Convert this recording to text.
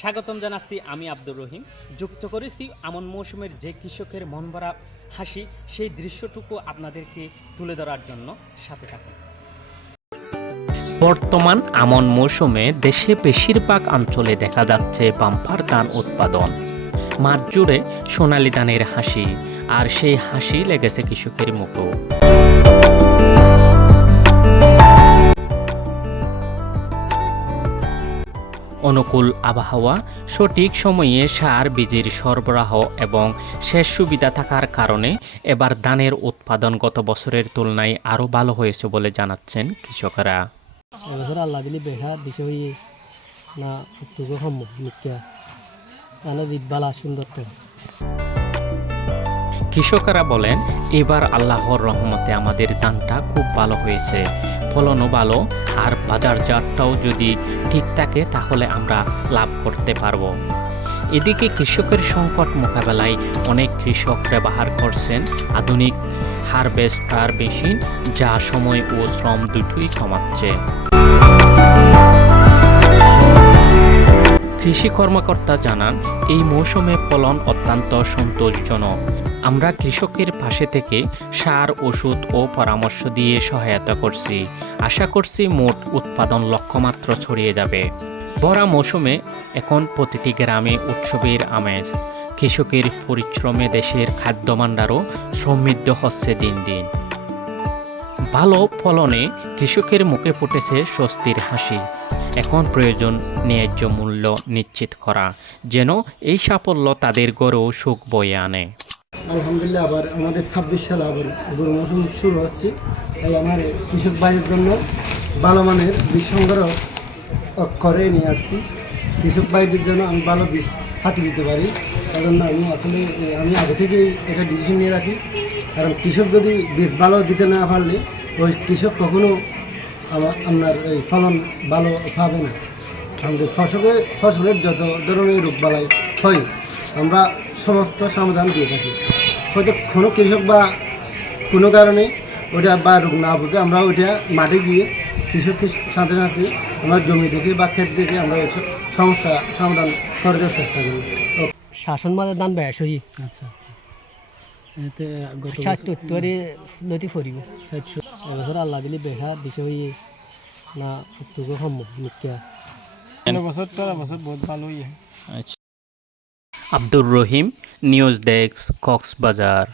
স্বাগতম জানাচ্ছি আমি আব্দুর রহিম। যুক্ত করেছি আমন মৌসুমের যে কৃষকের মন ভরা হাসি, সেই দৃশ্যটুকু আপনাদেরকে তুলে ধরার জন্য সাথে থাকুন। বর্তমান আমন মৌসুমে দেশে বেশিরভাগ অঞ্চলে দেখা যাচ্ছে বাম্পার ধান উৎপাদন। মাঠ জুড়ে সোনালি ধানের হাসি, আর সেই হাসি লেগেছে কৃষকের মুখেও। অনুকূল আবহাওয়া, সঠিক সময়ে সার বীজের সরবরাহ এবং সেচ সুবিধা থাকার কারণে এবার ধানের উৎপাদন গত বছরের তুলনায় আরও ভালো হয়েছে বলে জানাচ্ছেন কৃষকরা। এবছর আল্লাহ বিলি বেখা দিছে হইয়ে না উত্তর সম্মুখ মিথ্যা বালা সুন্দর। কৃষকরা বলেন, এবার আল্লাহর রহমতে আমাদের ধানটা খুব ভালো হয়েছে, ফলনও ভালো, আর বাজারজাতটাও যদি ঠিক থাকে তাহলে আমরা লাভ করতে পারবো। এদিকে কৃষকের সংকট মোকাবেলায় অনেক কৃষক ব্যবহার করছেন আধুনিক হারভেস্টার মেশিন, যা সময় ও শ্রম দুটোই কমাচ্ছে। কৃষি কর্মকর্তা জানান, এই মৌসুমে ফলন অত্যন্ত সন্তোষজনক। আমরা কৃষকের পাশে থেকে সার, ওষুধ ও পরামর্শ দিয়ে সহায়তা করছি। আশা করছি মোট উৎপাদন লক্ষ্যমাত্র ছড়িয়ে যাবে। ভরা মৌসুমে এখন প্রতিটি গ্রামে উৎসবের আমেজ। কৃষকের পরিশ্রমে দেশের খাদ্য ভাণ্ডারও সমৃদ্ধ হচ্ছে দিন দিন। ভালো ফলনে কৃষকের মুখে ফুটেছে স্বস্তির হাসি। এখন প্রয়োজন ন্যায্য মূল্য নিশ্চিত করা, যেন এই সাফল্য তাদের গড়েও সুখ বয়ে আনে। আলহামদুলিল্লাহ, আবার আমাদের 26 সালে আবার গরু মৌসুম শুরু হচ্ছে। তাই আমার কৃষক ভাইয়ের জন্য ভালো মানের বীজ সংগ্রহ করে নিয়ে আসছি। কৃষক ভাইদের জন্য আমি ভালো বীজ হাতে দিতে পারি, কারণ আমি আগে থেকেই এটা ডিসিশন নিয়ে রাখি। কারণ কৃষক যদি বীজ ভালো দিতে না পারলে ওই কৃষক কখনো আপনার এই ফলন ভালো পাবে না। আমাদের ফসলের যত ধরনের রোগবালাই হয় আমরা সমস্ত সমাধান দিয়ে থাকি। হয়তো কোনো কৃষক বা কোনো কারণে ওটা বা রোগ না বুঝে আমরা ওইটা মাঠে গিয়ে কৃষকের সাথে সাথে আমরা জমি দেখে বা ক্ষেত দেখে আমরা ওই সমস্যা সমাধান করে দেওয়ার চেষ্টা করি। শাসন মাঝে দান বেশ হই। আচ্ছা, লতি ফরিব এবছর আল্লাহ বিলি বেখা দিছে হইয়ে না উত্তর সম্মুখ মিথ্যা বছর বহুত ভালো হইয়ে। Abdur Rahim, news desk, Cox's Bazar.